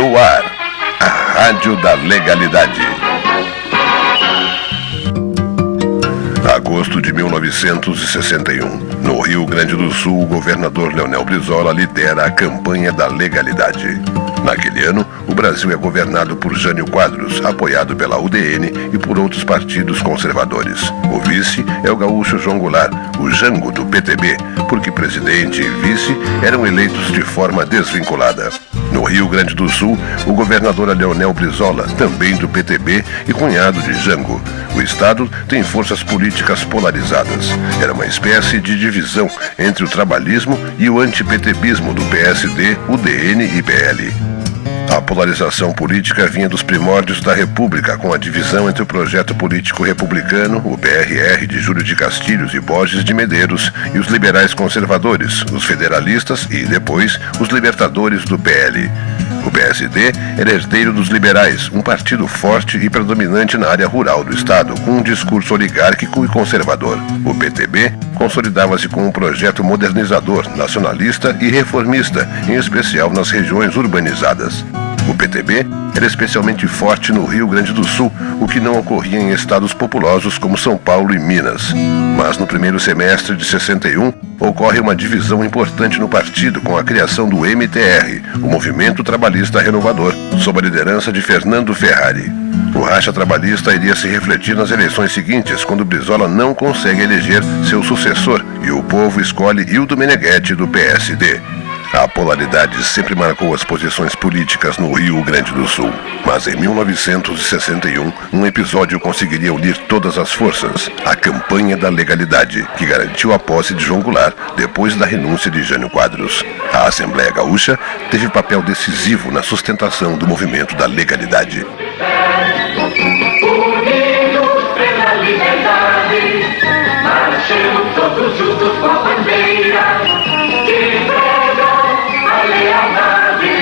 No ar, a Rádio da Legalidade. Agosto de 1961. No Rio Grande do Sul, o governador Leonel Brizola lidera a campanha da legalidade. Naquele ano, o Brasil é governado por Jânio Quadros, apoiado pela UDN e por outros partidos conservadores. O vice é o gaúcho João Goulart, o Jango do PTB, porque presidente e vice eram eleitos de forma desvinculada. No Rio Grande do Sul, o governador é Leonel Brizola, também do PTB e cunhado de Jango. O estado tem forças políticas polarizadas. Era uma espécie de divisão entre o trabalhismo e o antipetebismo do PSD, UDN e PL. A polarização política vinha dos primórdios da República, com a divisão entre o projeto político republicano, o PRR de Júlio de Castilhos e Borges de Medeiros, e os liberais conservadores, os federalistas e, depois, os libertadores do PL. O PSD era herdeiro dos liberais, um partido forte e predominante na área rural do estado, com um discurso oligárquico e conservador. O PTB consolidava-se com um projeto modernizador, nacionalista e reformista, em especial nas regiões urbanizadas. O PTB era especialmente forte no Rio Grande do Sul, o que não ocorria em estados populosos como São Paulo e Minas. Mas no primeiro semestre de 61, ocorre uma divisão importante no partido com a criação do MTR, o Movimento Trabalhista Renovador, sob a liderança de Fernando Ferrari. O racha trabalhista iria se refletir nas eleições seguintes, quando Brizola não consegue eleger seu sucessor e o povo escolhe Hildo Meneghetti do PSD. A polaridade sempre marcou as posições políticas no Rio Grande do Sul. Mas em 1961, um episódio conseguiria unir todas as forças: a campanha da legalidade, que garantiu a posse de João Goulart depois da renúncia de Jânio Quadros. A Assembleia Gaúcha teve papel decisivo na sustentação do movimento da legalidade. Unidos pela liberdade, marchamos todos juntos com a bandeira que prega a lealdade,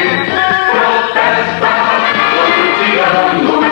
protesta contra o tirano.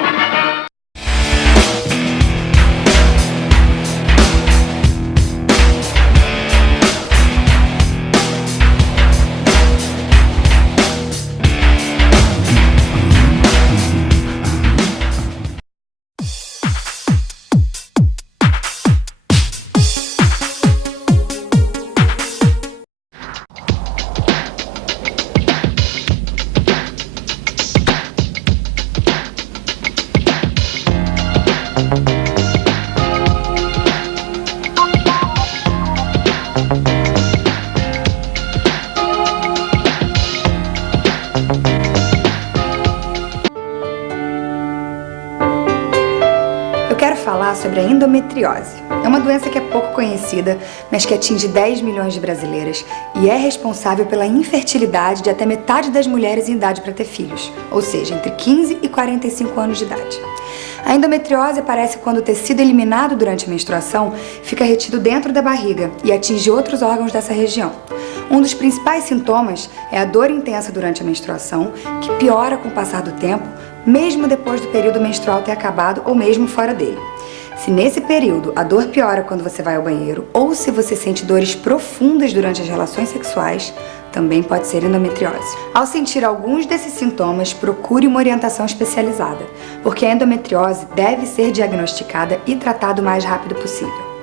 Eu quero falar sobre a endometriose. É uma doença que é pouco conhecida, mas que atinge 10 milhões de brasileiras e é responsável pela infertilidade de até metade das mulheres em idade para ter filhos, ou seja, entre 15 e 45 anos de idade. A endometriose aparece quando o tecido eliminado durante a menstruação fica retido dentro da barriga e atinge outros órgãos dessa região. Um dos principais sintomas é a dor intensa durante a menstruação, que piora com o passar do tempo, mesmo depois do período menstrual ter acabado ou mesmo fora dele. Se nesse período a dor piora quando você vai ao banheiro ou se você sente dores profundas durante as relações sexuais, também pode ser endometriose. Ao sentir alguns desses sintomas, procure uma orientação especializada, porque a endometriose deve ser diagnosticada e tratada o mais rápido possível.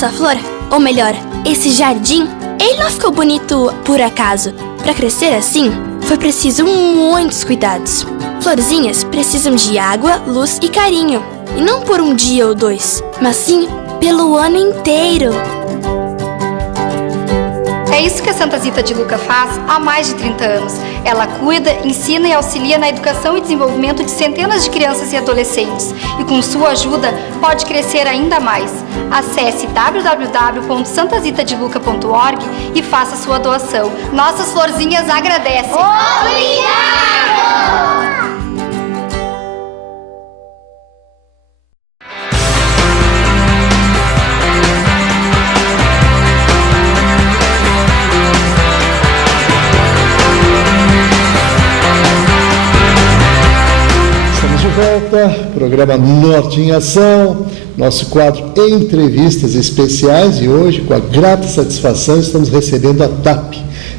essa flor, ou melhor, esse jardim, ele não ficou bonito por acaso. Para crescer assim, foi preciso muitos cuidados. Florzinhas precisam de água, luz e carinho. E não por um dia ou dois, mas sim pelo ano inteiro. É isso que a Santa Zita de Luca faz há mais de 30 anos. Ela cuida, ensina e auxilia na educação e desenvolvimento de centenas de crianças e adolescentes. E com sua ajuda, pode crescer ainda mais. Acesse www.santazitadeluca.org e faça sua doação. Nossas florzinhas agradecem. Obrigado! Volta, programa Norte em Ação, nosso quadro Entrevistas Especiais, e hoje, com a grata satisfação, estamos recebendo a TAP,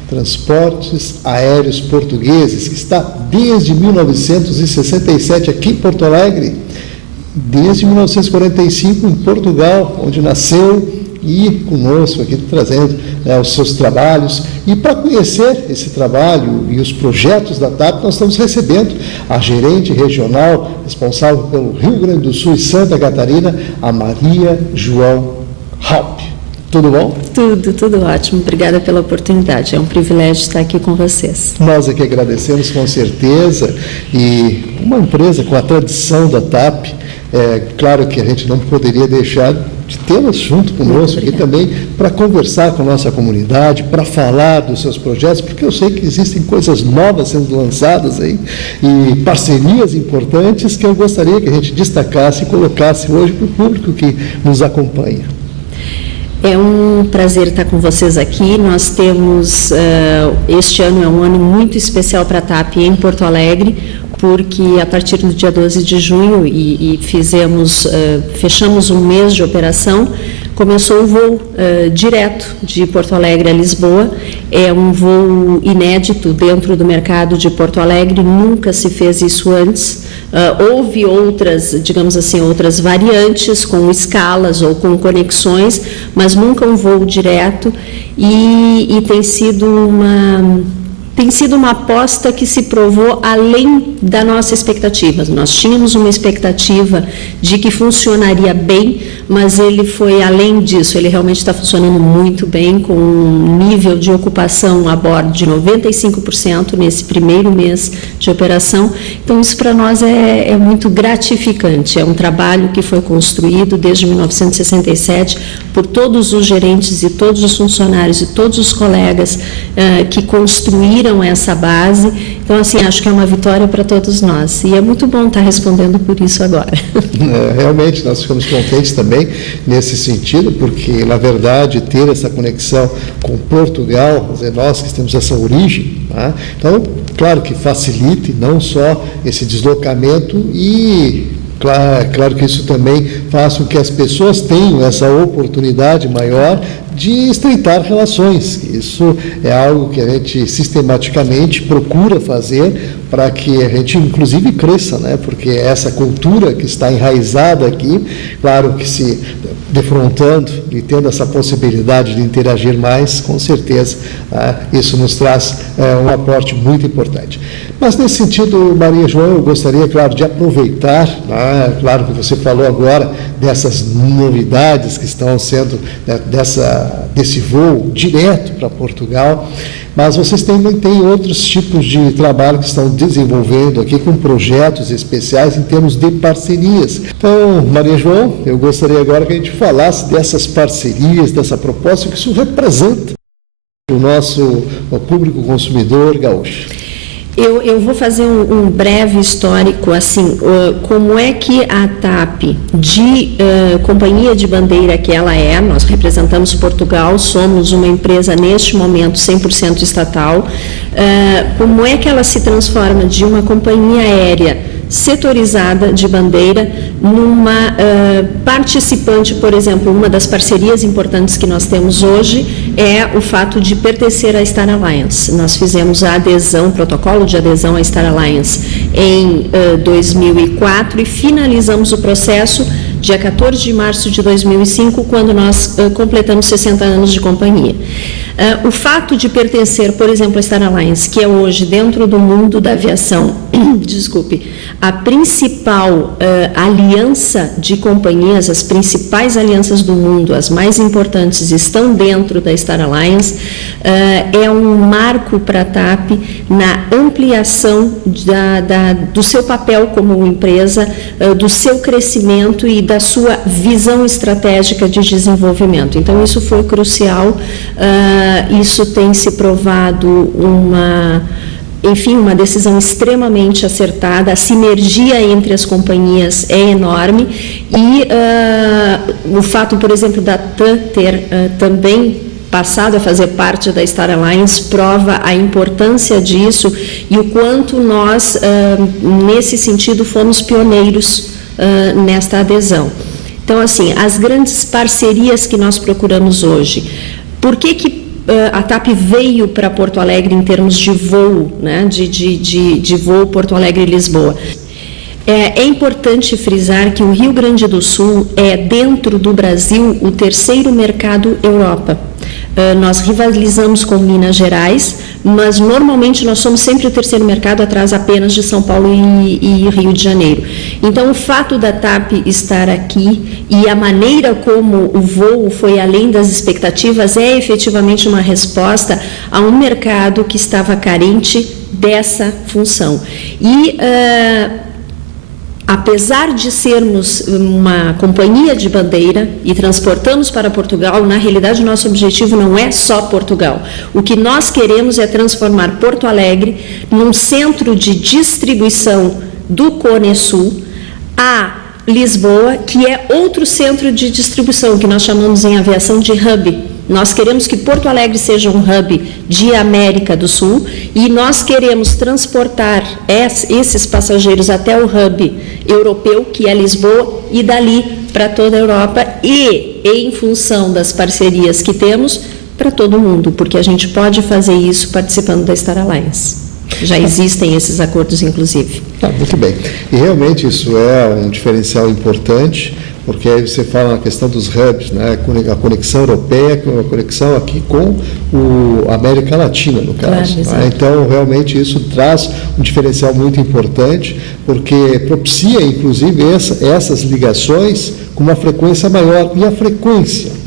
Transportes Aéreos Portugueses, que está desde 1967 aqui em Porto Alegre, desde 1945 em Portugal, onde nasceu, e conosco aqui trazendo os seus trabalhos. E para conhecer esse trabalho e os projetos da TAP, nós estamos recebendo a gerente regional responsável pelo Rio Grande do Sul e Santa Catarina, a Maria João Haupt. Tudo bom? Tudo ótimo. Obrigada pela oportunidade. É um privilégio estar aqui com vocês. Nós aqui agradecemos, com certeza. E uma empresa com a tradição da TAP, claro que a gente não poderia deixar de tê-las junto conosco aqui também para conversar com a nossa comunidade, para falar dos seus projetos, porque eu sei que existem coisas novas sendo lançadas aí e parcerias importantes que eu gostaria que a gente destacasse e colocasse hoje para o público que nos acompanha. É um prazer estar com vocês aqui. Nós temos, este ano é um ano muito especial para a TAP em Porto Alegre, porque a partir do dia 12 de junho fechamos um mês de operação, começou o voo direto de Porto Alegre a Lisboa. É um voo inédito dentro do mercado de Porto Alegre, nunca se fez isso antes. Houve outras, digamos assim, outras variantes com escalas ou com conexões, mas nunca um voo direto, e tem sido uma aposta que se provou além da nossa expectativa. Nós tínhamos uma expectativa de que funcionaria bem, mas ele foi além disso. Ele realmente está funcionando muito bem, com um nível de ocupação a bordo de 95% nesse primeiro mês de operação. Então, isso para nós é muito gratificante. É um trabalho que foi construído desde 1967 por todos os gerentes e todos os funcionários e todos os colegas que construíram essa base. Então, assim, acho que é uma vitória para todos nós. E é muito bom estar respondendo por isso agora. Realmente, nós ficamos contentes também nesse sentido, porque, na verdade, ter essa conexão com Portugal, nós que temos essa origem, tá? Então, claro que facilite não só esse deslocamento e... Claro que isso também faz com que as pessoas tenham essa oportunidade maior de estreitar relações. Isso é algo que a gente sistematicamente procura fazer para que a gente, inclusive, cresça, né? Porque essa cultura que está enraizada aqui, claro que se defrontando e tendo essa possibilidade de interagir mais, com certeza, isso nos traz um aporte muito importante. Mas, nesse sentido, Maria João, eu gostaria, claro, de aproveitar, claro que você falou agora dessas novidades que estão sendo, desse voo direto para Portugal, mas vocês também têm outros tipos de trabalho que estão desenvolvendo aqui com projetos especiais em termos de parcerias. Então, Maria João, eu gostaria agora que a gente falasse dessas parcerias, dessa proposta, que isso representa o nosso público consumidor gaúcho. Eu vou fazer um breve histórico, assim, como é que a TAP, de companhia de bandeira que ela é, nós representamos Portugal, somos uma empresa neste momento 100% estatal, como é que ela se transforma de uma companhia aérea setorizada de bandeira numa participante, por exemplo, uma das parcerias importantes que nós temos hoje é o fato de pertencer à Star Alliance. Nós fizemos a adesão, protocolo de adesão à Star Alliance em 2004 e finalizamos o processo dia 14 de março de 2005, quando nós completamos 60 anos de companhia. O fato de pertencer, por exemplo, à Star Alliance, que é hoje, dentro do mundo da aviação, a principal aliança de companhias, as principais alianças do mundo, as mais importantes, estão dentro da Star Alliance, é um marco para a TAP na ampliação do seu papel como empresa, do seu crescimento e da sua visão estratégica de desenvolvimento. Então, isso foi crucial, isso tem se provado uma decisão extremamente acertada, a sinergia entre as companhias é enorme e o fato, por exemplo, da TAM ter também passado a fazer parte da Star Alliance prova a importância disso e o quanto nós, nesse sentido, fomos pioneiros nesta adesão. Então, assim, as grandes parcerias que nós procuramos hoje, por que a TAP veio para Porto Alegre em termos de voo, né, de voo Porto Alegre-Lisboa? É importante frisar que o Rio Grande do Sul é, dentro do Brasil, o terceiro mercado Europa. Nós rivalizamos com Minas Gerais, mas normalmente nós somos sempre o terceiro mercado, atrás apenas de São Paulo e Rio de Janeiro. Então, o fato da TAP estar aqui e a maneira como o voo foi além das expectativas é efetivamente uma resposta a um mercado que estava carente dessa função. E apesar de sermos uma companhia de bandeira e transportamos para Portugal, na realidade o nosso objetivo não é só Portugal. O que nós queremos é transformar Porto Alegre num centro de distribuição do Cone Sul, a Lisboa, que é outro centro de distribuição, que nós chamamos em aviação de hub. Nós queremos que Porto Alegre seja um hub de América do Sul e nós queremos transportar esses passageiros até o hub europeu, que é Lisboa, e dali para toda a Europa e, em função das parcerias que temos, para todo mundo, porque a gente pode fazer isso participando da Star Alliance. Já existem esses acordos, inclusive. Muito bem. E realmente isso é um diferencial importante, porque aí você fala na questão dos hubs, né? A conexão europeia, a conexão aqui com a América Latina, no caso. Claro, então, realmente, isso traz um diferencial muito importante, porque propicia, inclusive, essas ligações com uma frequência maior. E a frequência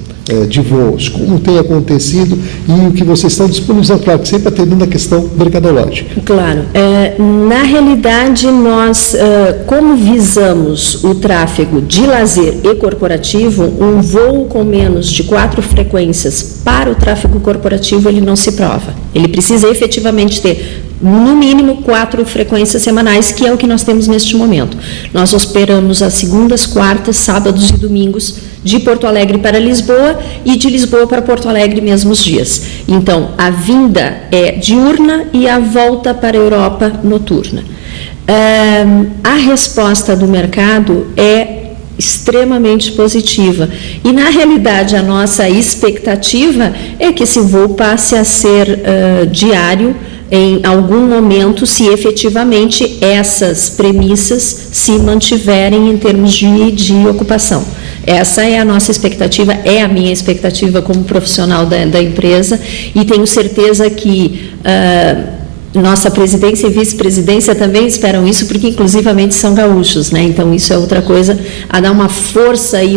de voos, como tem acontecido e o que vocês estão disponibilizando, claro, que sempre atendendo a questão mercadológica. Claro. Na realidade, nós, como visamos o tráfego de lazer e corporativo, um voo com menos de 4 frequências para o tráfego corporativo, ele não se prova. Ele precisa efetivamente ter no mínimo 4 frequências semanais, que é o que nós temos neste momento. Nós operamos às segundas, quartas, sábados e domingos de Porto Alegre para Lisboa e de Lisboa para Porto Alegre mesmos dias. Então, a vinda é diurna e a volta para a Europa noturna. A resposta do mercado é extremamente positiva e, na realidade, a nossa expectativa é que esse voo passe a ser diário em algum momento, se efetivamente essas premissas se mantiverem em termos de ocupação. Essa é a nossa expectativa, é a minha expectativa como profissional da empresa e tenho certeza que nossa presidência e vice-presidência também esperam isso, porque inclusivamente são gaúchos, né? Então isso é outra coisa a dar uma força e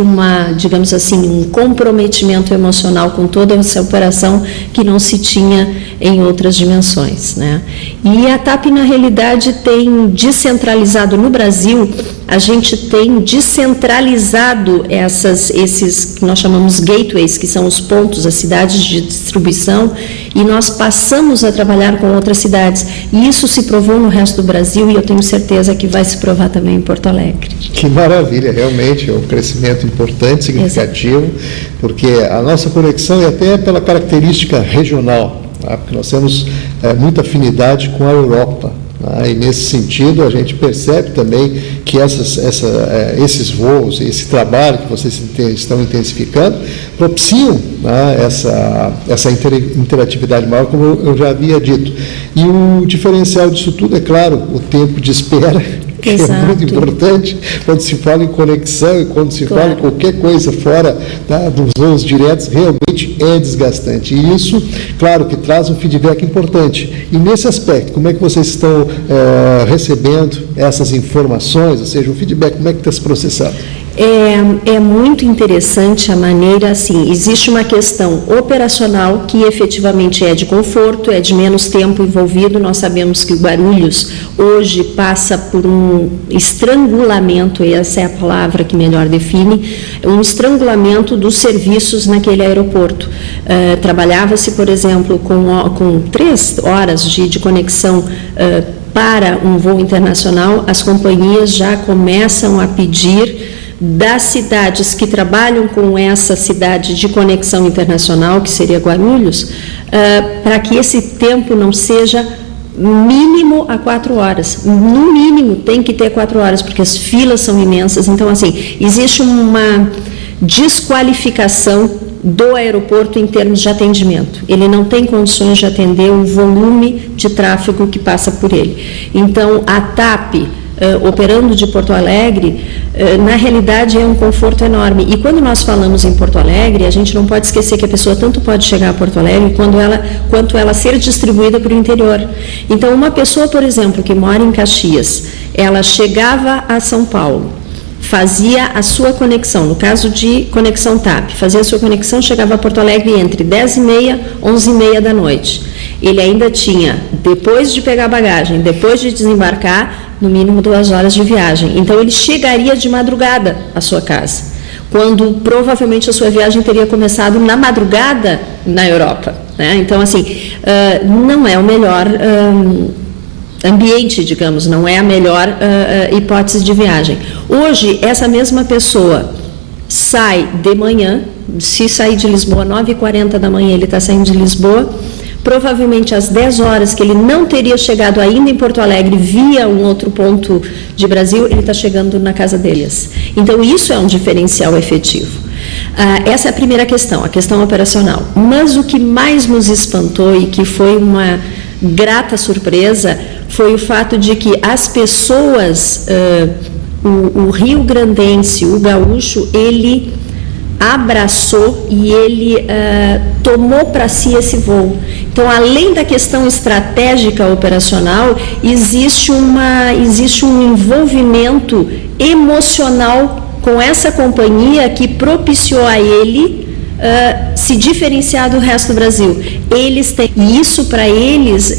digamos assim, um comprometimento emocional com toda essa operação que não se tinha em outras dimensões, né? E a TAP, na realidade, tem descentralizado no Brasil, a gente tem descentralizado esses que nós chamamos gateways, que são os pontos, as cidades de distribuição, e nós passamos a trabalhar com outras cidades. E isso se provou no resto do Brasil e eu tenho certeza que vai se provar também em Porto Alegre. Que maravilha, realmente é um crescimento importante, significativo, porque a nossa conexão é até pela característica regional, tá? Porque nós temos muita afinidade com a Europa. E nesse sentido, a gente percebe também que esses voos, esse trabalho que vocês estão intensificando, propiciam, né, essa interatividade maior, como eu já havia dito. E o diferencial disso tudo, é claro, o tempo de espera, que é muito importante quando se fala em conexão e quando se fala em qualquer coisa fora dos voos diretos, realmente é desgastante. E isso, claro, que traz um feedback importante. E nesse aspecto, como é que vocês estão recebendo essas informações, ou seja, o feedback, como é que está se processando? É muito interessante a maneira, assim, existe uma questão operacional que efetivamente é de conforto, é de menos tempo envolvido. Nós sabemos que o Guarulhos hoje passa por um estrangulamento, essa é a palavra que melhor define, um estrangulamento dos serviços naquele aeroporto. Trabalhava-se, por exemplo, com 3 horas de conexão para um voo internacional. As companhias já começam a pedir das cidades que trabalham com essa cidade de conexão internacional, que seria Guarulhos, para que esse tempo não seja mínimo a 4 horas. No mínimo tem que ter 4 horas, porque as filas são imensas. Então, assim, existe uma desqualificação do aeroporto em termos de atendimento. Ele não tem condições de atender o volume de tráfego que passa por ele. Então, a TAP, operando de Porto Alegre, na realidade é um conforto enorme. E quando nós falamos em Porto Alegre, a gente não pode esquecer que a pessoa tanto pode chegar a Porto Alegre quanto ela ser distribuída para o interior. Então, uma pessoa, por exemplo, que mora em Caxias, ela chegava a São Paulo, fazia a sua conexão, no caso de conexão TAP, fazia a sua conexão, chegava a Porto Alegre entre 10h30 e 11h30 da noite. Ele ainda tinha, depois de pegar a bagagem, depois de desembarcar, no mínimo 2 horas de viagem. Então, ele chegaria de madrugada à sua casa, quando provavelmente a sua viagem teria começado na madrugada na Europa, né? Então, assim, não é o melhor ambiente, digamos, não é a melhor hipótese de viagem. Hoje, essa mesma pessoa sai de manhã, se sair de Lisboa, 9h40 da manhã, ele está saindo de Lisboa, provavelmente às 10 horas, que ele não teria chegado ainda em Porto Alegre via um outro ponto de Brasil, ele está chegando na casa deles. Então, isso é um diferencial efetivo. Essa é a primeira questão, a questão operacional. Mas o que mais nos espantou e que foi uma grata surpresa foi o fato de que as pessoas, o rio-grandense, o gaúcho, ele abraçou e ele tomou para si esse voo. Então, além da questão estratégica operacional, existe um envolvimento emocional com essa companhia que propiciou a ele se diferenciar do resto do Brasil. Eles têm, e isso para eles,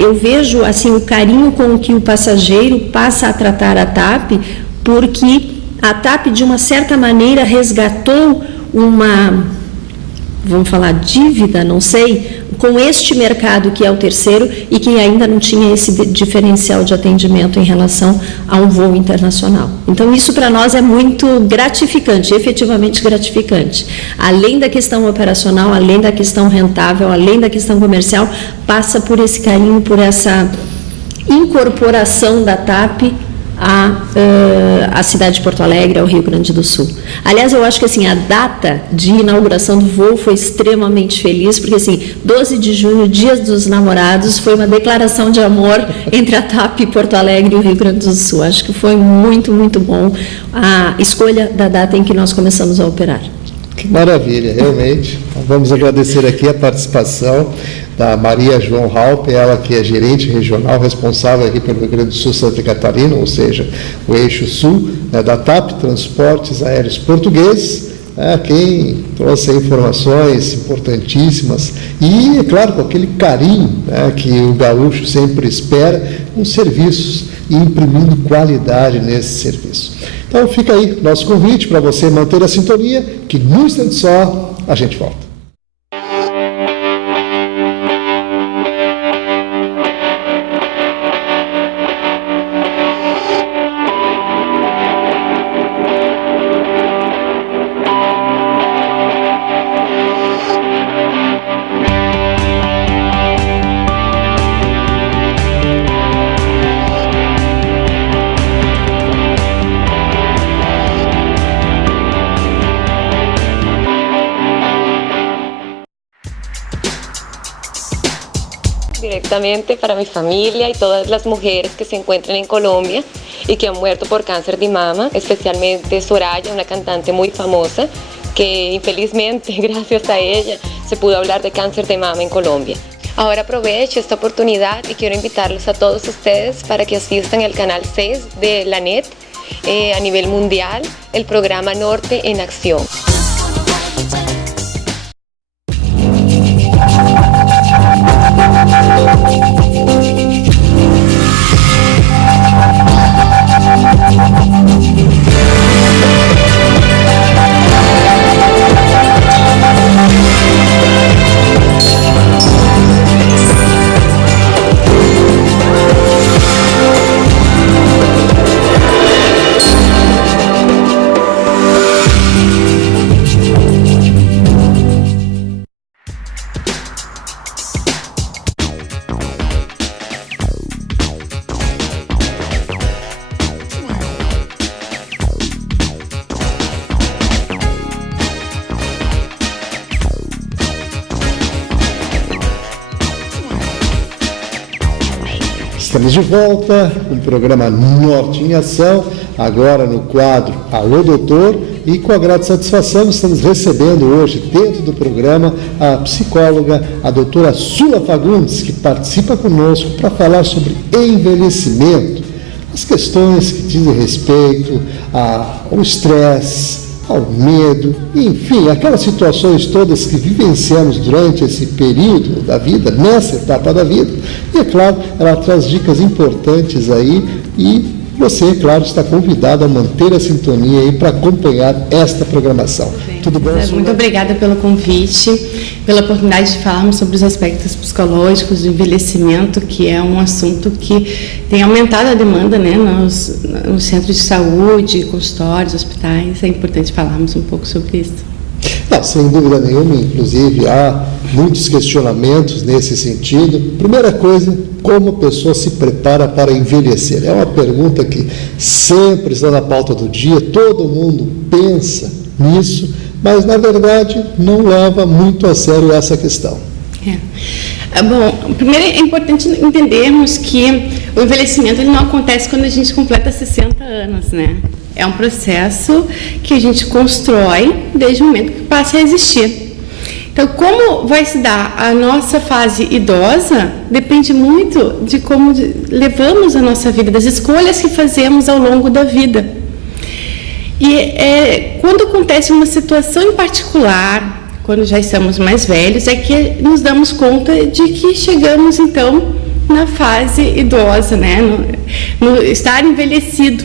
eu vejo assim, o carinho com que o passageiro passa a tratar a TAP, porque a TAP, de uma certa maneira, resgatou uma, vamos falar, dívida, não sei, com este mercado que é o terceiro e que ainda não tinha esse diferencial de atendimento em relação a um voo internacional. Então, isso para nós é muito gratificante, efetivamente gratificante. Além da questão operacional, além da questão rentável, além da questão comercial, passa por esse carinho, por essa incorporação da TAP a cidade de Porto Alegre, ao Rio Grande do Sul. Aliás, eu acho que assim, a data de inauguração do voo foi extremamente feliz, porque assim, 12 de junho, Dia dos Namorados, foi uma declaração de amor entre a TAP, Porto Alegre e o Rio Grande do Sul. Acho que foi muito, muito bom a escolha da data em que nós começamos a operar. Que maravilha, realmente. Vamos agradecer aqui a participação da Maria João Halpe, ela que é gerente regional responsável aqui pelo Rio Grande do Sul, Santa Catarina, ou seja, o eixo sul, da TAP, Transportes Aéreos Portugueses, quem trouxe informações importantíssimas e, é claro, com aquele carinho que o gaúcho sempre espera, com serviços e imprimindo qualidade nesse serviço. Então fica aí nosso convite para você manter a sintonia, que num instante só a gente volta. Directamente para mi familia y todas las mujeres que se encuentren en Colombia. y que han muerto por cáncer de mama, especialmente Soraya, una cantante muy famosa, que infelizmente gracias a ella se pudo hablar de cáncer de mama en Colombia. Ahora aprovecho esta oportunidad y quiero invitarlos a todos ustedes para que asistan al canal 6 de la NET a nivel mundial, el programa Norte en Acción. Estamos de volta com o programa Norte em Ação, agora no quadro Alô Doutor, e com a grande satisfação estamos recebendo hoje, dentro do programa, a psicóloga, a doutora Sula Fagundes, que participa conosco para falar sobre envelhecimento, as questões que dizem respeito ao estresse, ao medo, enfim, aquelas situações todas que vivenciamos durante esse período da vida, nessa etapa da vida. E, é claro, ela traz dicas importantes aí e você, é claro, está convidado a manter a sintonia aí para acompanhar esta programação. Tudo bom, Sula? Muito obrigada pelo convite, pela oportunidade de falarmos sobre os aspectos psicológicos do envelhecimento, que é um assunto que tem aumentado a demanda, né, nos centros de saúde, consultórios, hospitais. É importante falarmos um pouco sobre isso. Não, sem dúvida nenhuma, inclusive há muitos questionamentos nesse sentido. Primeira coisa, como a pessoa se prepara para envelhecer? É uma pergunta que sempre está na pauta do dia, todo mundo pensa nisso, mas na verdade não leva muito a sério essa questão. Bom, primeiro é importante entendermos que o envelhecimento ele não acontece quando a gente completa 60 anos, né? É um processo que a gente constrói desde o momento que passa a existir. Então, como vai se dar a nossa fase idosa depende muito de como levamos a nossa vida, das escolhas que fazemos ao longo da vida. E quando acontece uma situação em particular, quando já estamos mais velhos, é que nos damos conta de que chegamos, então, na fase idosa, né? no estar envelhecido.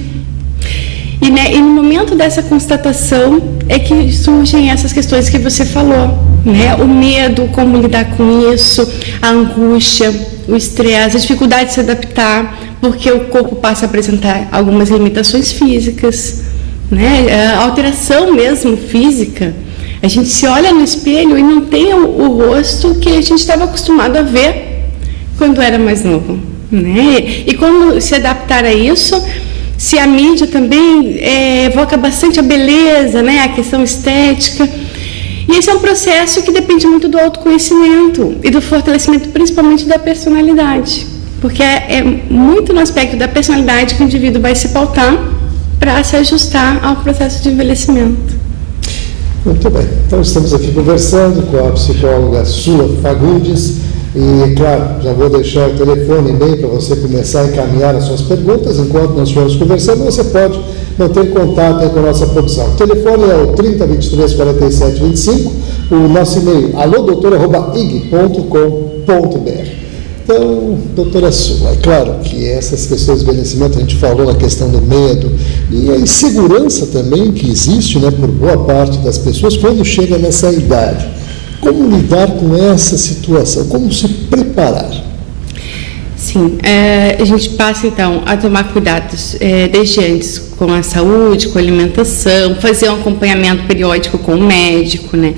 E no momento dessa constatação é que surgem essas questões que você falou, né? O medo, como lidar com isso, a angústia, o estresse, a dificuldade de se adaptar, porque o corpo passa a apresentar algumas limitações físicas, né? A alteração mesmo física. A gente se olha no espelho e não tem o rosto que a gente estava acostumado a ver quando era mais novo, né? E como se adaptar a isso? Se a mídia também evoca bastante a beleza, né, a questão estética. E esse é um processo que depende muito do autoconhecimento e do fortalecimento, principalmente da personalidade. Porque é muito no aspecto da personalidade que o indivíduo vai se pautar para se ajustar ao processo de envelhecimento. Muito bem. Então, estamos aqui conversando com a psicóloga Sula Fagundes. E, claro, já vou deixar o telefone e e-mail para você começar a encaminhar as suas perguntas. Enquanto nós estivermos conversando, você pode manter contato aí com a nossa produção. O telefone é o 3023 47 25, o nosso e-mail alodoutora@ig.com.br. Então, doutora Sula, é claro que essas questões de envelhecimento, a gente falou na questão do medo e a insegurança também que existe, né, por boa parte das pessoas quando chega nessa idade. Como lidar com essa situação? Como se preparar? Sim, a gente passa então a tomar cuidados desde antes com a saúde, com a alimentação, fazer um acompanhamento periódico com o médico, né?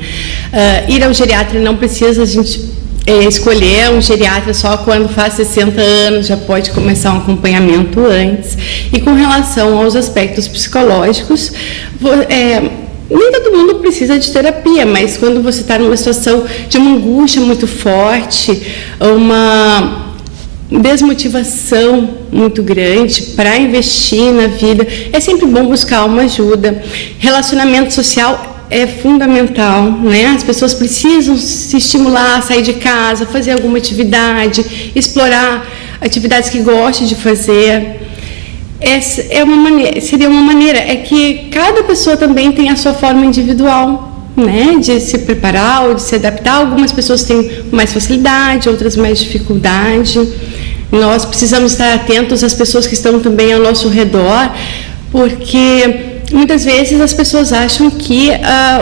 Ir ao geriatra não precisa a gente escolher um geriatra só quando faz 60 anos, já pode começar um acompanhamento antes. E com relação aos aspectos psicológicos, nem todo mundo precisa de terapia, mas quando você está numa situação de uma angústia muito forte, desmotivação muito grande para investir na vida, é sempre bom buscar uma ajuda. Relacionamento social é fundamental, né? As pessoas precisam se estimular, sair de casa, fazer alguma atividade, explorar atividades que gostem de fazer. Essa é uma maneira, seria uma maneira, é que cada pessoa também tem a sua forma individual, né, de se preparar ou de se adaptar. Algumas pessoas têm mais facilidade, outras mais dificuldade. Nós precisamos estar atentos às pessoas que estão também ao nosso redor, porque muitas vezes as pessoas acham que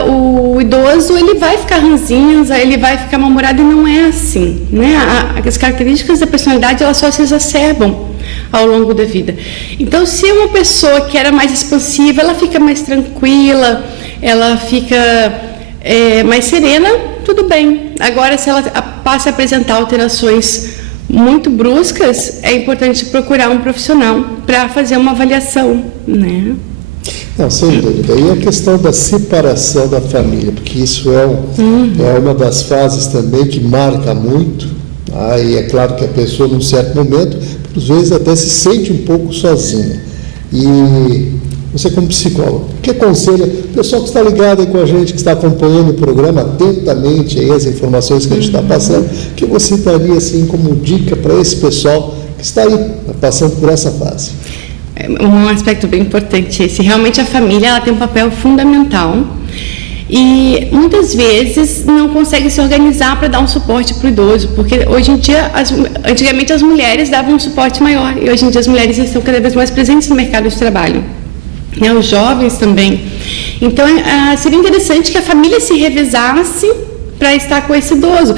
o idoso ele vai ficar ranzinza, ele vai ficar mal-humorado, e não é assim, né? As características da personalidade elas só se exacerbam ao longo da vida. Então, se uma pessoa que era mais expansiva, ela fica mais tranquila, ela fica mais serena, tudo bem. Agora, se ela passa a apresentar alterações muito bruscas, é importante procurar um profissional para fazer uma avaliação, né? Não, sem dúvida. E a questão da separação da família, porque isso é uma das fases também que marca muito, tá? E é claro que a pessoa, num certo momento, às vezes até se sente um pouco sozinha. E você, como psicólogo, que aconselha o pessoal que está ligado aí com a gente, que está acompanhando o programa atentamente aí as informações que a gente está passando, que você daria assim como dica para esse pessoal que está aí passando por essa fase? Um aspecto bem importante esse. Realmente a família ela tem um papel fundamental e muitas vezes não consegue se organizar para dar um suporte para o idoso, porque hoje em dia, antigamente as mulheres davam um suporte maior e hoje em dia as mulheres estão cada vez mais presentes no mercado de trabalho, né? Os jovens também. Então seria interessante que a família se revezasse para estar com esse idoso.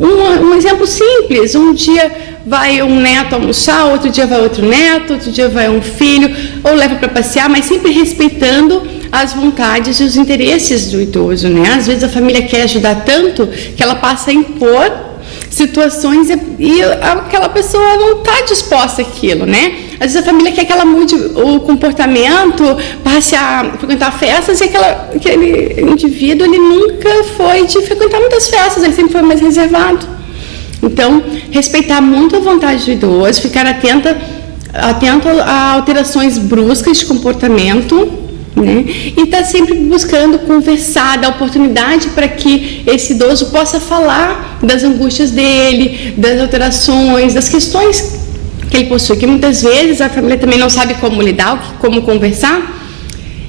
Um exemplo simples: um dia vai um neto almoçar, outro dia vai outro neto, outro dia vai um filho, ou leva para passear, mas sempre respeitando as vontades e os interesses do idoso, né? Às vezes a família quer ajudar tanto que ela passa a impor situações e aquela pessoa não está disposta àquilo, né? Às vezes a família quer que ela mude o comportamento, passe a frequentar festas, e aquele indivíduo ele nunca foi de frequentar muitas festas, ele sempre foi mais reservado. Então, respeitar muito a vontade do idoso, ficar atento a alterações bruscas de comportamento, né? E estar sempre buscando conversar, dar oportunidade para que esse idoso possa falar das angústias dele, das alterações, das questões que ele possui, que muitas vezes a família também não sabe como lidar, como conversar,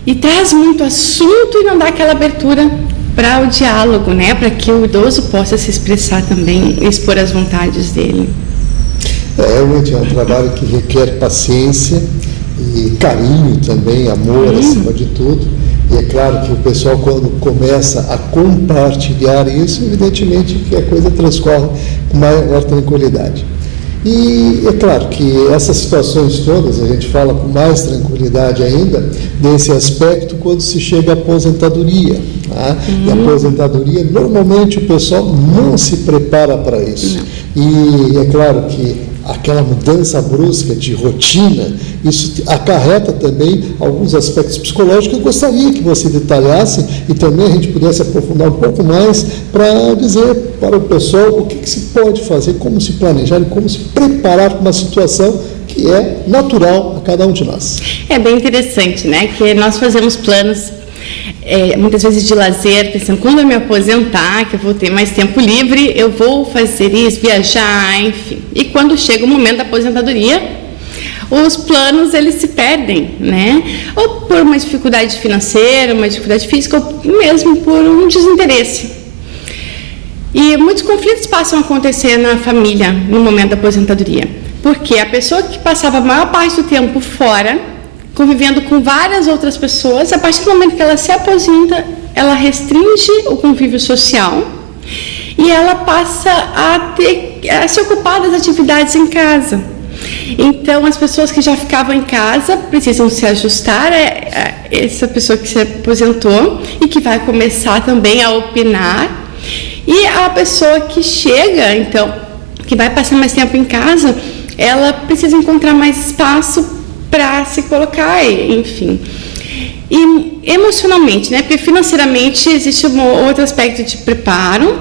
e traz muito assunto e não dá aquela abertura para o diálogo, né? Para que o idoso possa se expressar também, expor as vontades dele. Realmente é um trabalho que requer paciência e carinho também, amor acima de tudo. E é claro que o pessoal, quando começa a compartilhar isso, evidentemente que a coisa transcorre com maior tranquilidade. E é claro que essas situações todas a gente fala com mais tranquilidade ainda desse aspecto quando se chega à aposentadoria, tá? E a aposentadoria, normalmente o pessoal não se prepara para isso. E é claro que aquela mudança brusca de rotina, isso acarreta também alguns aspectos psicológicos. Eu gostaria que você detalhasse e também a gente pudesse aprofundar um pouco mais para dizer para o pessoal o que se pode fazer, como se planejar e como se preparar para uma situação que é natural a cada um de nós. É bem interessante, né? Que nós fazemos planos muitas vezes de lazer, pensando, quando eu me aposentar, que eu vou ter mais tempo livre, eu vou fazer isso, viajar, enfim. E quando chega o momento da aposentadoria, os planos eles se perdem, né? Ou por uma dificuldade financeira, uma dificuldade física, ou mesmo por um desinteresse. E muitos conflitos passam a acontecer na família no momento da aposentadoria, porque a pessoa que passava a maior parte do tempo fora, convivendo com várias outras pessoas, a partir do momento que ela se aposenta, ela restringe o convívio social e ela passa a se ocupar das atividades em casa. Então, as pessoas que já ficavam em casa precisam se ajustar a essa pessoa que se aposentou e que vai começar também a opinar. E a pessoa que chega, então, que vai passar mais tempo em casa, ela precisa encontrar mais espaço para se colocar, enfim. E emocionalmente, né? Porque financeiramente existe um outro aspecto de preparo,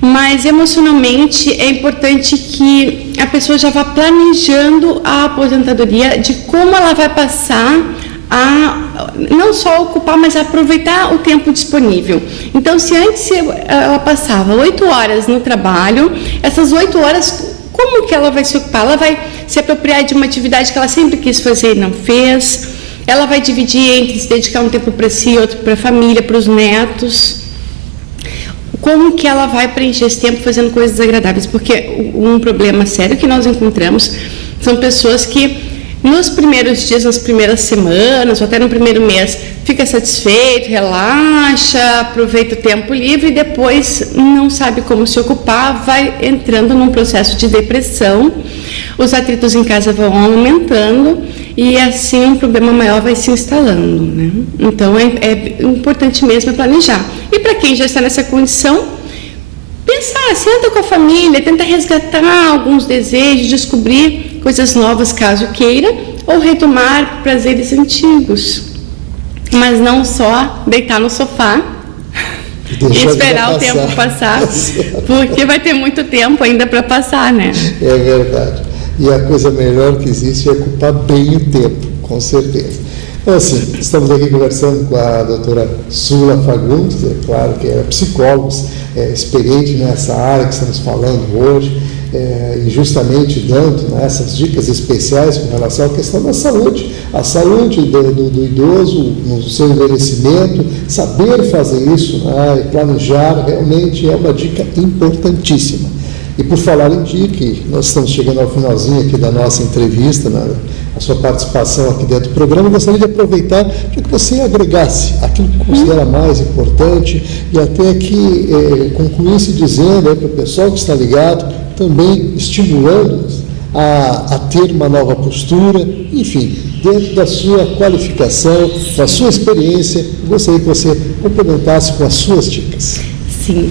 mas emocionalmente é importante que a pessoa já vá planejando a aposentadoria, de como ela vai passar a não só ocupar, mas a aproveitar o tempo disponível. Então, se antes ela passava 8 horas no trabalho, essas 8 horas, como que ela vai se ocupar? Ela vai se apropriar de uma atividade que ela sempre quis fazer e não fez. Ela vai dividir entre se dedicar um tempo para si, outro para a família, para os netos. Como que ela vai preencher esse tempo fazendo coisas agradáveis? Porque um problema sério que nós encontramos são pessoas que nos primeiros dias, nas primeiras semanas, ou até no primeiro mês, fica satisfeito, relaxa, aproveita o tempo livre e depois não sabe como se ocupar, vai entrando num processo de depressão, os atritos em casa vão aumentando e assim um problema maior vai se instalando, né? Então é importante mesmo planejar. E para quem já está nessa condição, pensar, senta com a família, tenta resgatar alguns desejos, descobrir coisas novas caso queira, ou retomar prazeres antigos. Mas não só deitar no sofá e esperar o tempo passar, porque vai ter muito tempo ainda para passar, né? É verdade. E a coisa melhor que existe é ocupar bem o tempo, com certeza. Então, assim, estamos aqui conversando com a doutora Sula Fagundes, é claro que é psicóloga, experiente nessa área que estamos falando hoje, e justamente dando, né, essas dicas especiais com relação à questão da saúde, a saúde do idoso no seu envelhecimento, saber fazer isso, né, e planejar, realmente é uma dica importantíssima. E por falar em dica, nós estamos chegando ao finalzinho aqui da nossa entrevista, a sua participação aqui dentro do programa, eu gostaria de aproveitar para que você agregasse aquilo que considera mais importante e até que concluísse dizendo para o pessoal que está ligado, também estimulando-nos a ter uma nova postura, enfim, dentro da sua qualificação, da sua experiência, eu gostaria que você complementasse com as suas dicas. Sim.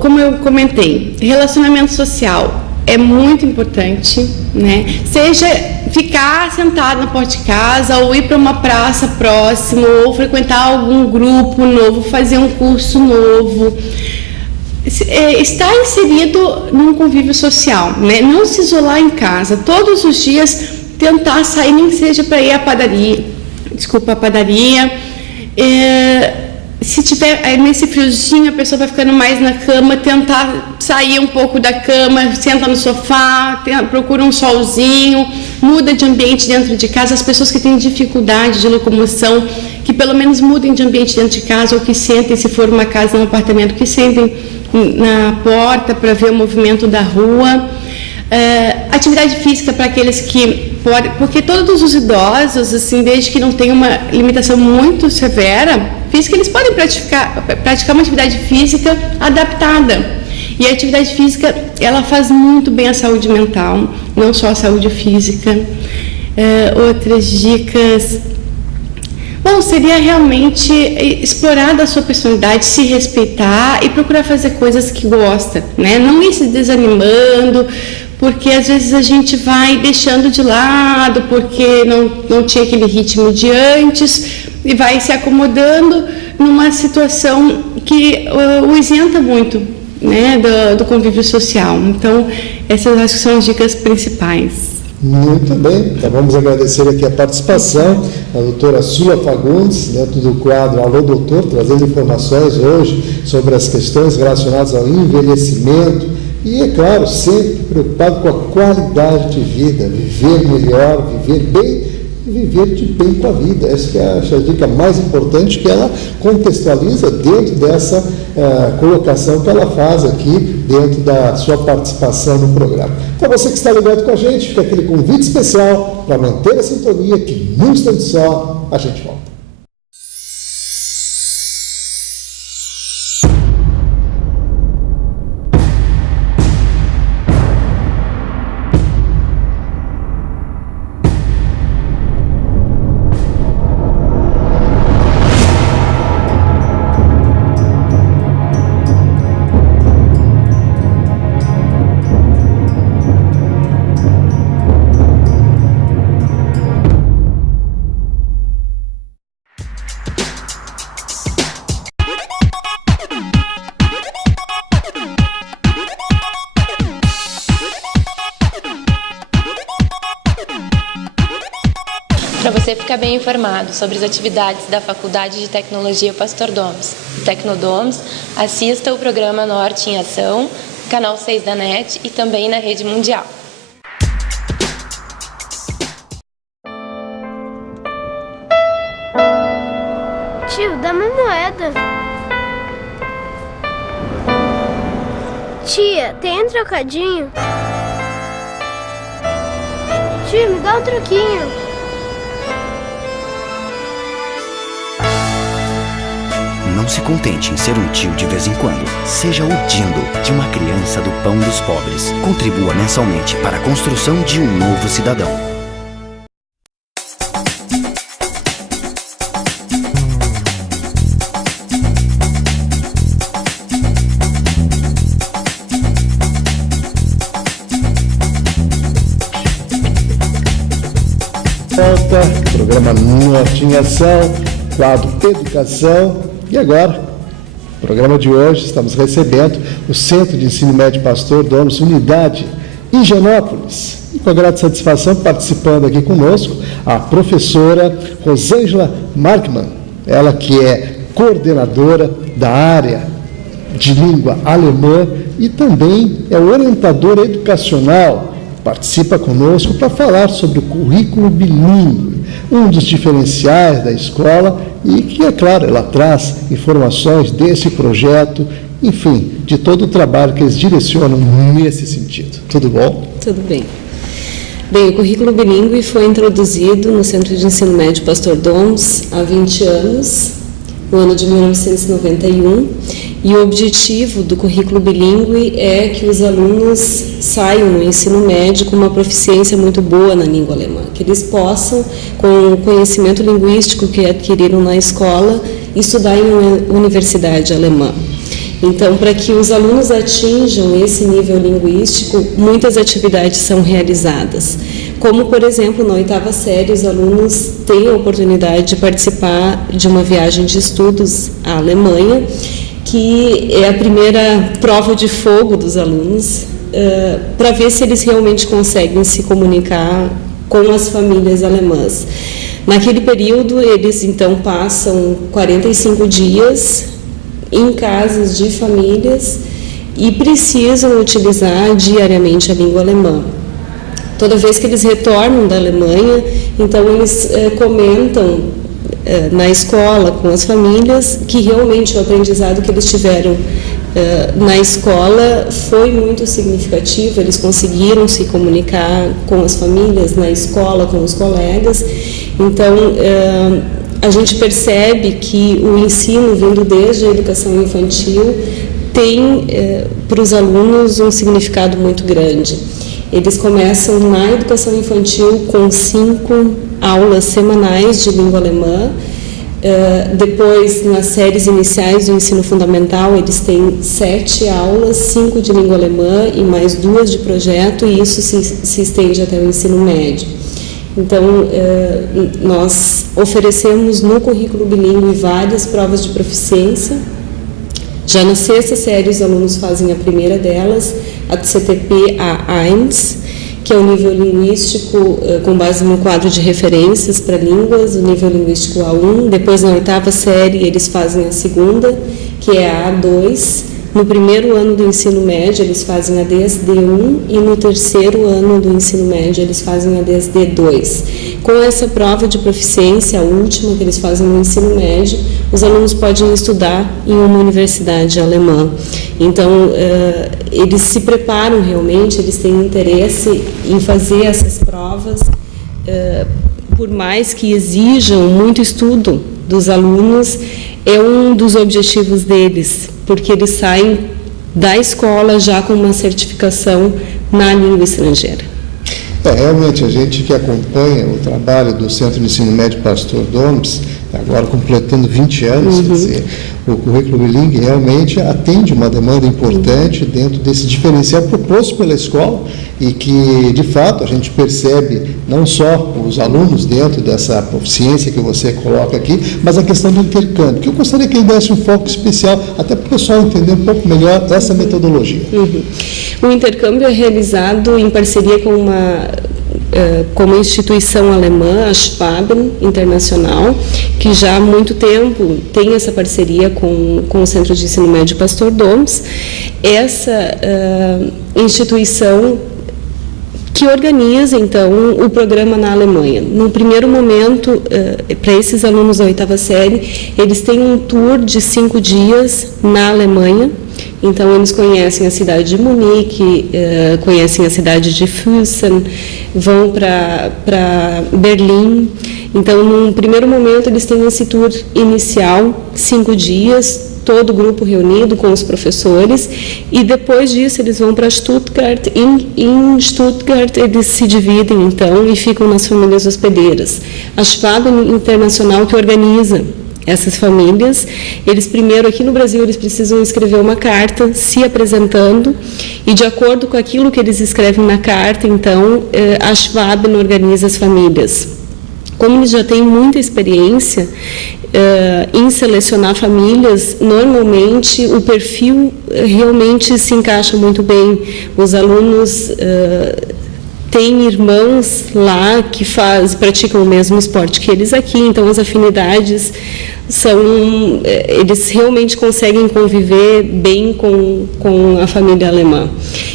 Como eu comentei, relacionamento social é muito importante, né? Seja ficar sentado na porta de casa, ou ir para uma praça próxima, ou frequentar algum grupo novo, fazer um curso novo. Estar inserido num convívio social, né? Não se isolar em casa. Todos os dias tentar sair, nem que seja para ir à padaria. Se tiver nesse friozinho, a pessoa vai ficando mais na cama, tentar sair um pouco da cama, senta no sofá, procura um solzinho, muda de ambiente dentro de casa. As pessoas que têm dificuldade de locomoção, que pelo menos mudem de ambiente dentro de casa, ou que sentem, se for uma casa ou um apartamento, que sentem na porta para ver o movimento da rua. Atividade física para aqueles que podem, porque todos os idosos, assim, desde que não tem uma limitação muito severa física, eles podem praticar uma atividade física adaptada. E a atividade física, ela faz muito bem à saúde mental, não só à saúde física. Outras dicas... Bom, seria realmente explorar da sua personalidade, se respeitar e procurar fazer coisas que gosta, né? Não ir se desanimando, porque às vezes a gente vai deixando de lado porque não tinha aquele ritmo de antes e vai se acomodando numa situação que o isenta muito, né, do convívio social. Então, essas acho que são as dicas principais. Muito bem, então vamos agradecer aqui a participação da doutora Sula Fagundes, dentro do quadro Alô Doutor, trazendo informações hoje sobre as questões relacionadas ao envelhecimento e, é claro, sempre preocupado com a qualidade de vida, viver melhor, viver bem e viver de bem com a vida. Essa que é a dica mais importante, que ela contextualiza dentro dessa colocação que ela faz aqui dentro da sua participação no programa. Então, você que está ligado com a gente, fica aquele convite especial para manter a sintonia, que num instante só a gente volta. ficar bem informado sobre as atividades da Faculdade de Tecnologia Pastor Domes, Tecnodomes, assista o programa Norte em Ação, canal 6 da NET e também na Rede Mundial. Tio, dá uma moeda. Tia, tem um trocadinho? Tio, me dá um troquinho. Não se contente em ser um tio de vez em quando. Seja o Dindo, de uma criança do pão dos pobres. Contribua mensalmente para a construção de um novo cidadão. Programa Norte em Ação, quadro Educação. E agora, no programa de hoje, estamos recebendo o Centro de Ensino Médio Pastor Domes, Unidade Higienópolis. E com grande satisfação, participando aqui conosco, a professora Rosângela Markmann, ela que é coordenadora da área de língua alemã e também é orientadora educacional. Participa conosco para falar sobre o currículo bilíngue, um dos diferenciais da escola e que, é claro, ela traz informações desse projeto, enfim, de todo o trabalho que eles direcionam nesse sentido. Tudo bom? Tudo bem. Bem, o currículo bilíngue foi introduzido no Centro de Ensino Médio Pastor Domes há 20 anos, no ano de 1991, e o objetivo do currículo bilíngue é que os alunos saiam no ensino médio com uma proficiência muito boa na língua alemã, que eles possam, com o conhecimento linguístico que adquiriram na escola, estudar em uma universidade alemã. Então, para que os alunos atinjam esse nível linguístico, muitas atividades são realizadas. Como, por exemplo, na 8ª série, os alunos têm a oportunidade de participar de uma viagem de estudos à Alemanha, que é a primeira prova de fogo dos alunos, para ver se eles realmente conseguem se comunicar com as famílias alemãs. Naquele período, eles então passam 45 dias em casas de famílias e precisam utilizar diariamente a língua alemã. Toda vez que eles retornam da Alemanha, então eles comentam na escola, com as famílias, que realmente o aprendizado que eles tiveram na escola foi muito significativo, eles conseguiram se comunicar com as famílias, na escola, com os colegas. Então, a gente percebe que o ensino, vindo desde a educação infantil, tem para os alunos um significado muito grande. Eles começam na educação infantil com 5 aulas semanais de língua alemã. Depois, nas séries iniciais do ensino fundamental, eles têm 7 aulas, 5 de língua alemã e mais 2 de projeto, e isso se estende até o ensino médio. Então, nós oferecemos no currículo bilíngue várias provas de proficiência. Já na 6ª série, os alunos fazem a primeira delas, a CTP A1, que é o nível linguístico com base no quadro de referências para línguas, o nível linguístico A1. Depois, na 8ª série, eles fazem a segunda, que é a A2. No primeiro ano do ensino médio, eles fazem a DSD1 e no 3º ano do ensino médio, eles fazem a DSD2. Com essa prova de proficiência, a última que eles fazem no ensino médio, os alunos podem estudar em uma universidade alemã. Então, eles se preparam realmente, eles têm interesse em fazer essas provas, por mais que exijam muito estudo dos alunos, é um dos objetivos deles, porque eles saem da escola já com uma certificação na língua estrangeira. Realmente, a gente que acompanha o trabalho do Centro de Ensino Médio Pastor Domes, agora completando 20 anos, quer dizer, o currículo bilíngue realmente atende uma demanda importante dentro desse diferencial proposto pela escola e que, de fato, a gente percebe não só os alunos dentro dessa proficiência que você coloca aqui, mas a questão do intercâmbio, que eu gostaria que ele desse um foco especial, até para o pessoal entender um pouco melhor essa metodologia. O intercâmbio é realizado em parceria com como instituição alemã, a Schwaben Internacional, que já há muito tempo tem essa parceria com o Centro de Ensino Médio Pastor Doms, essa instituição que organiza, então, o programa na Alemanha. No primeiro momento, para esses alunos da 8ª série, eles têm um tour de 5 dias na Alemanha. Então, eles conhecem a cidade de Munique, conhecem a cidade de Füssen, vão para Berlim. Então, num primeiro momento, eles têm esse tour inicial, 5 dias, todo o grupo reunido com os professores, e depois disso eles vão para Stuttgart. Em Stuttgart eles se dividem, então, e ficam nas famílias hospedeiras. A Schwaben Internacional que organiza essas famílias, eles primeiro, aqui no Brasil, eles precisam escrever uma carta se apresentando, e de acordo com aquilo que eles escrevem na carta, então, a Schwaben organiza as famílias. Como eles já têm muita experiência em selecionar famílias, normalmente o perfil realmente se encaixa muito bem. Os alunos têm irmãos lá que praticam o mesmo esporte que eles aqui, então as afinidades eles realmente conseguem conviver bem com a família alemã.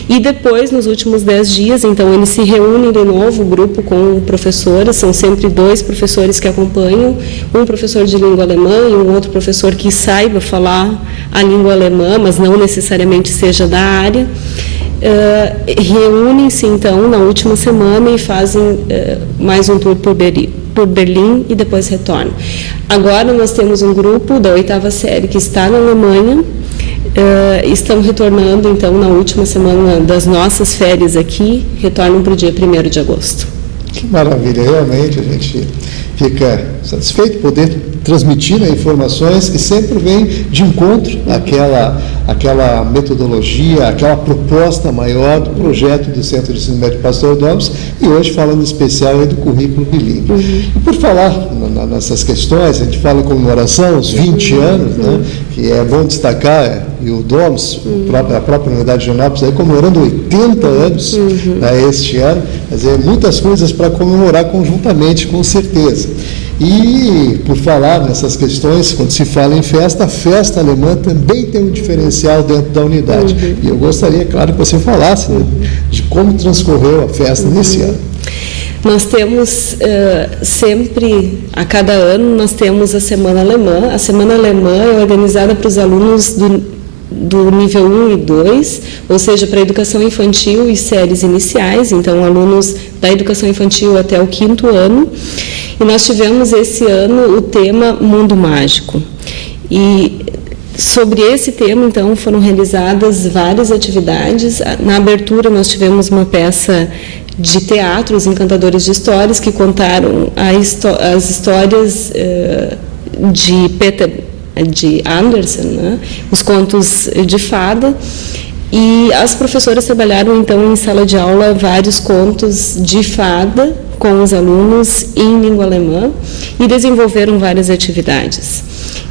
E depois, nos últimos 10 dias, então, eles se reúnem de novo, o grupo com professores, são sempre 2 professores que acompanham, um professor de língua alemã e um outro professor que saiba falar a língua alemã, mas não necessariamente seja da área. Reúnem-se, então, na última semana e fazem mais um tour por Berlim e depois retornam. Agora nós temos um grupo da 8ª série que está na Alemanha, estão retornando, então, na última semana das nossas férias aqui, retornam para o dia 1º de agosto. Que maravilha, realmente a gente fica satisfeito poder transmitir informações que sempre vêm de encontro àquela metodologia, àquela proposta maior do projeto do Centro de Ensino Médio Pastor Doms, e hoje falando em especial aí do currículo bilíngue. E por falar nessas questões, a gente fala em comemoração, os 20 anos, né, que é bom destacar, e o Doms, a própria Unidade de Higienópolis, aí comemorando 80 anos este ano, quer dizer, muitas coisas para comemorar conjuntamente, com certeza. E, por falar nessas questões, quando se fala em festa, a festa alemã também tem um diferencial dentro da unidade. E eu gostaria, claro, que você falasse, né, de como transcorreu a festa nesse ano. Nós temos sempre, a cada ano, nós temos a Semana Alemã. A Semana Alemã é organizada para os alunos do nível 1 e 2, ou seja, para a educação infantil e séries iniciais, então alunos da educação infantil até o 5º ano. E nós tivemos esse ano o tema Mundo Mágico. E sobre esse tema, então, foram realizadas várias atividades. Na abertura nós tivemos uma peça de teatro, Os Encantadores de Histórias, que contaram as histórias de Andersen, né? Os contos de fada. E as professoras trabalharam, então, em sala de aula, vários contos de fada com os alunos em língua alemã e desenvolveram várias atividades.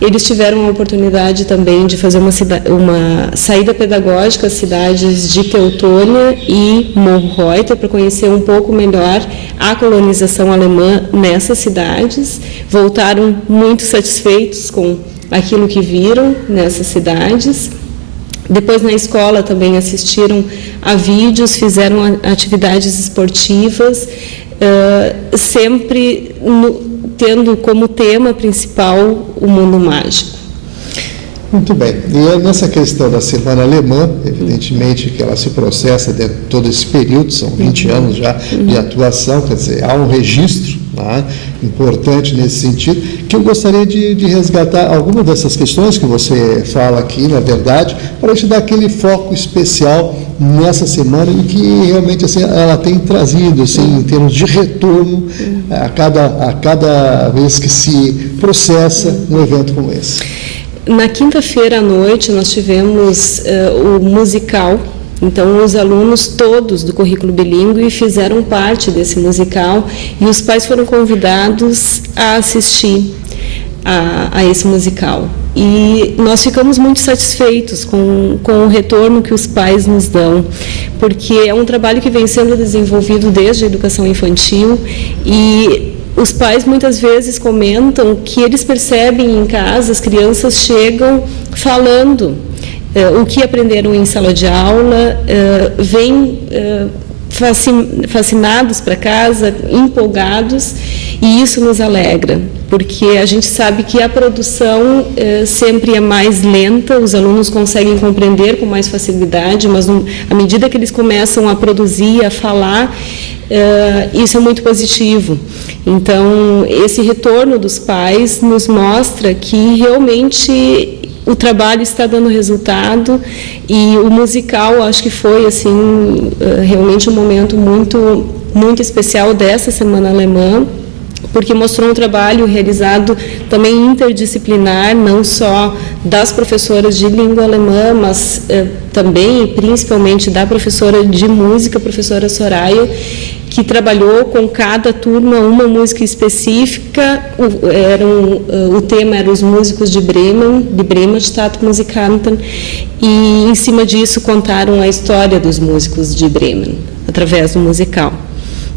Eles tiveram a oportunidade também de fazer uma saída pedagógica às cidades de Teutônia e Monreuter para conhecer um pouco melhor a colonização alemã nessas cidades. Voltaram muito satisfeitos com aquilo que viram nessas cidades. Depois, na escola, também assistiram a vídeos, fizeram atividades esportivas, sempre tendo como tema principal o mundo mágico. Muito bem. E nessa questão da Semana Alemã, evidentemente que ela se processa dentro de todo esse período, são 20 anos já de atuação, quer dizer, há um registro importante nesse sentido, que eu gostaria de resgatar algumas dessas questões que você fala aqui, na verdade, para a gente dar aquele foco especial nessa semana e que realmente assim, ela tem trazido, assim, em termos de retorno a cada vez que se processa um evento como esse. Na quinta-feira à noite nós tivemos o musical. Então, os alunos todos do currículo bilíngue fizeram parte desse musical e os pais foram convidados a assistir. a esse musical. E nós ficamos muito satisfeitos com o retorno que os pais nos dão, porque é um trabalho que vem sendo desenvolvido desde a educação infantil e os pais muitas vezes comentam que eles percebem em casa, as crianças chegam falando o que aprenderam em sala de aula, vêm fascinados para casa, empolgados, e isso nos alegra, porque a gente sabe que a produção sempre é mais lenta, os alunos conseguem compreender com mais facilidade, mas à medida que eles começam a produzir, a falar, isso é muito positivo. Então, esse retorno dos pais nos mostra que realmente o trabalho está dando resultado, e o musical, acho que foi assim realmente um momento muito, muito especial dessa Semana Alemã, porque mostrou um trabalho realizado também interdisciplinar, não só das professoras de língua alemã, mas também e principalmente da professora de música, a professora Soraya, que trabalhou com cada turma uma música específica. O tema era os músicos de Bremen-Stadtmusikanten, e em cima disso contaram a história dos músicos de Bremen, através do musical.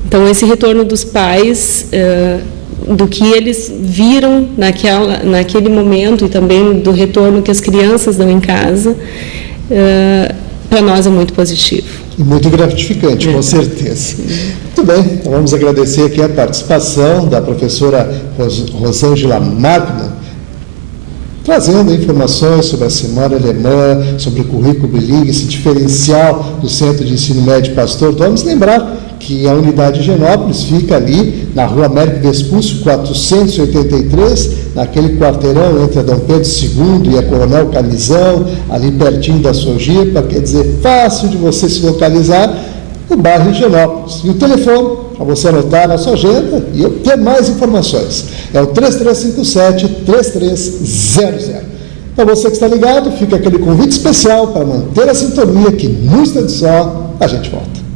Então, esse retorno dos pais, do que eles viram naquele momento, e também do retorno que as crianças dão em casa, para nós é muito positivo. E muito gratificante, com certeza. Muito bem, então vamos agradecer aqui a participação da professora Rosângela Magno, trazendo informações sobre a Semana Alemã, sobre o currículo bilíngue, esse diferencial do Centro de Ensino Médio Pastor. Vamos lembrar que a unidade de Higienópolis fica ali na Rua Américo Vespúcio 483, naquele quarteirão entre a Dom Pedro II e a Coronel Camisão, ali pertinho da Sojipa, quer dizer, fácil de você se localizar, no bairro Higienópolis. E o telefone, para você anotar na sua agenda e obter mais informações, é o 3357-3300. Para você que está ligado, fica aquele convite especial para manter a sintonia, que no instante só a gente volta.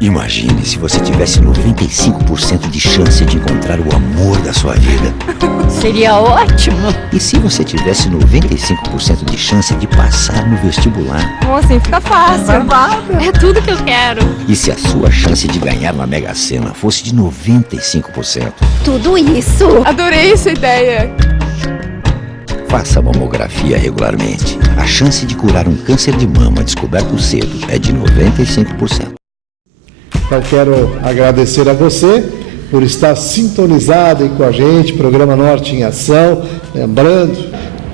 Imagine se você tivesse 95% de chance de encontrar o amor da sua vida. Seria ótimo! E se você tivesse 95% de chance de passar no vestibular? Como assim? Fica fácil. É tudo que eu quero. E se a sua chance de ganhar na Mega Sena fosse de 95%? Tudo isso! Adorei essa ideia! Faça a mamografia regularmente. A chance de curar um câncer de mama descoberto cedo é de 95%. Então, quero agradecer a você por estar sintonizado aí com a gente, Programa Norte em Ação, lembrando,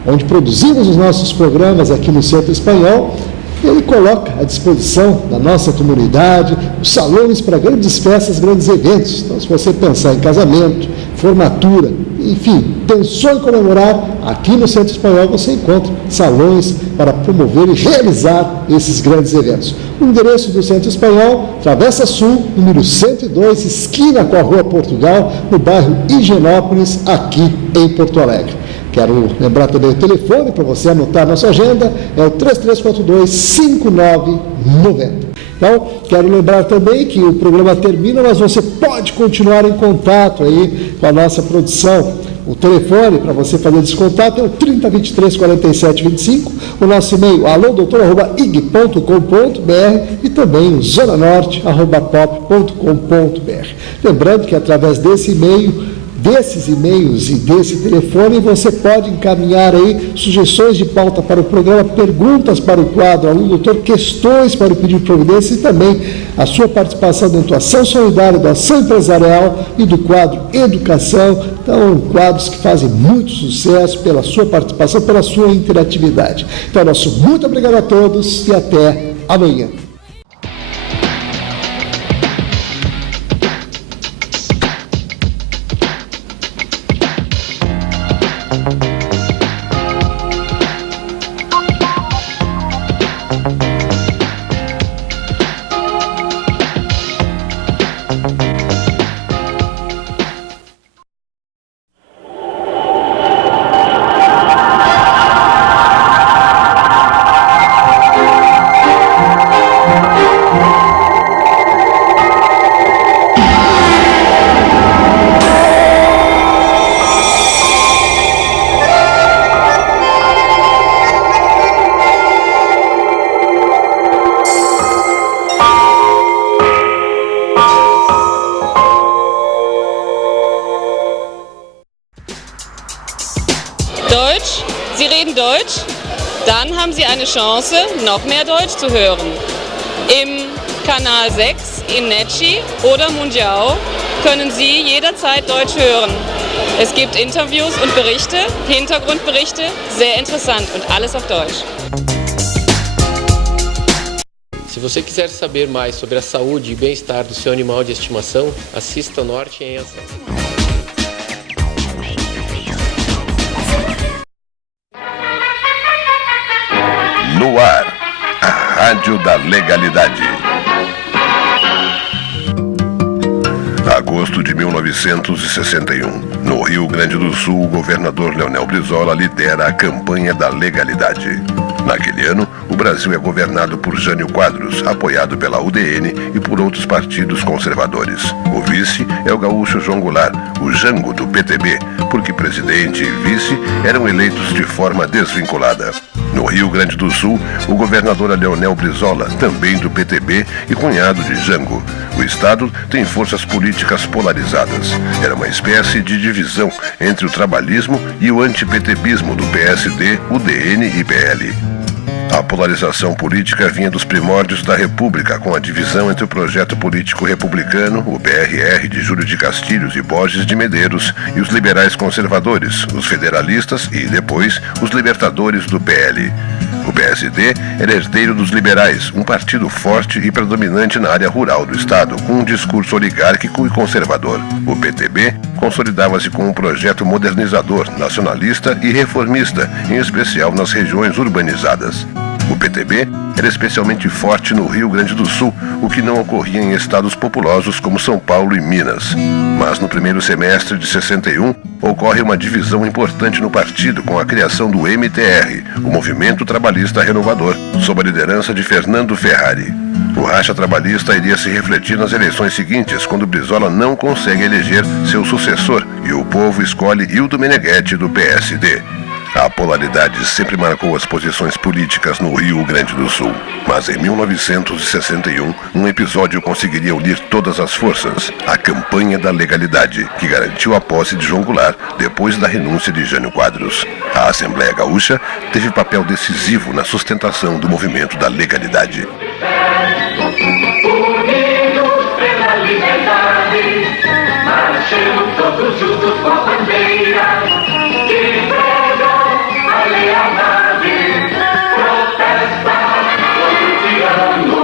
onde produzimos os nossos programas aqui no Centro Espanhol, ele coloca à disposição da nossa comunidade os salões para grandes festas, grandes eventos. Então, se você pensar em casamento, formatura, enfim, pensou em comemorar, aqui no Centro Espanhol você encontra salões para promover e realizar esses grandes eventos. O endereço do Centro Espanhol, Travessa Sul, número 102, esquina com a Rua Portugal, no bairro Higienópolis, aqui em Porto Alegre. Quero lembrar também o telefone para você anotar na sua agenda, é o 3342-5990. Então, quero lembrar também que o programa termina, mas você pode continuar em contato aí com a nossa produção. O telefone para você fazer esse contato é o 3023-4725, o nosso e-mail alodoutor@ig.com.br e também o zonanorte@pop.com.br. Lembrando que através desse e-mail, desses e-mails e desse telefone, você pode encaminhar aí sugestões de pauta para o programa, perguntas para o quadro Aluno Doutor, questões para o pedido de providência e também a sua participação dentro da ação solidária, da ação empresarial e do quadro Educação. Então, quadros que fazem muito sucesso pela sua participação, pela sua interatividade. Então, nosso muito obrigado a todos e até amanhã. Deutsch. Sie reden Deutsch? Dann haben Sie eine Chance, noch mehr Deutsch zu hören. Im Kanal 6, in Netschi oder Mundial können Sie jederzeit Deutsch hören. Es gibt Interviews und Berichte, Hintergrundberichte, sehr interessant und alles auf Deutsch. Se você quiser saber mais sobre a saúde e bem-estar do seu animal de estimação, assista Norte em Ação. No ar, a Rádio da Legalidade. Agosto de 1961. No Rio Grande do Sul, o governador Leonel Brizola lidera a campanha da legalidade. Naquele ano, o Brasil é governado por Jânio Quadros, apoiado pela UDN e por outros partidos conservadores. O vice é o gaúcho João Goulart, o Jango do PTB, porque presidente e vice eram eleitos de forma desvinculada. No Rio Grande do Sul, o governador é Leonel Brizola, também do PTB e cunhado de Jango. O estado tem forças políticas polarizadas. Era uma espécie de divisão entre o trabalhismo e o antipetebismo do PSD, UDN e PL. A polarização política vinha dos primórdios da República, com a divisão entre o projeto político republicano, o PRR de Júlio de Castilhos e Borges de Medeiros, e os liberais conservadores, os federalistas e, depois, os libertadores do PL. O PSD era herdeiro dos liberais, um partido forte e predominante na área rural do estado, com um discurso oligárquico e conservador. O PTB consolidava-se com um projeto modernizador, nacionalista e reformista, em especial nas regiões urbanizadas. O PTB era especialmente forte no Rio Grande do Sul, o que não ocorria em estados populosos como São Paulo e Minas. Mas no primeiro semestre de 61, ocorre uma divisão importante no partido com a criação do MTR, o Movimento Trabalhista Renovador, sob a liderança de Fernando Ferrari. O racha trabalhista iria se refletir nas eleições seguintes, quando Brizola não consegue eleger seu sucessor e o povo escolhe Hildo Meneghetti do PSD. A polaridade sempre marcou as posições políticas no Rio Grande do Sul. Mas em 1961, um episódio conseguiria unir todas as forças. A campanha da legalidade, que garantiu a posse de João Goulart depois da renúncia de Jânio Quadros. A Assembleia Gaúcha teve papel decisivo na sustentação do movimento da legalidade. Unidos pela liberdade, marchamos todos juntos com a bandeira que prega a lealdade, protesta contra o tirano.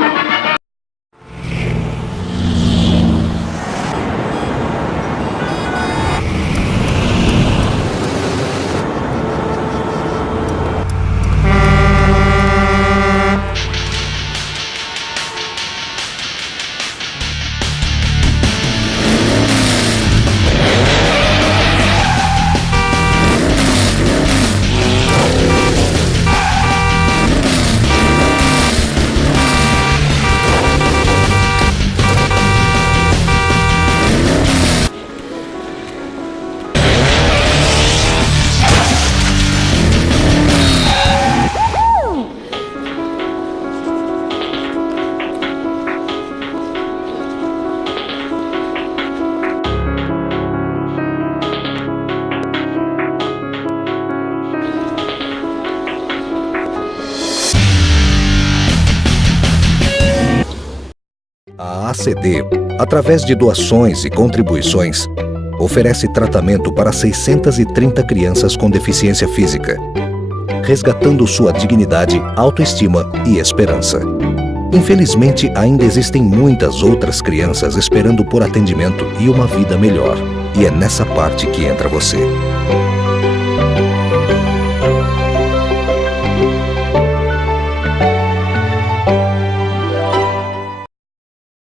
A ACD, através de doações e contribuições, oferece tratamento para 630 crianças com deficiência física, resgatando sua dignidade, autoestima e esperança. Infelizmente, ainda existem muitas outras crianças esperando por atendimento e uma vida melhor. E é nessa parte que entra você.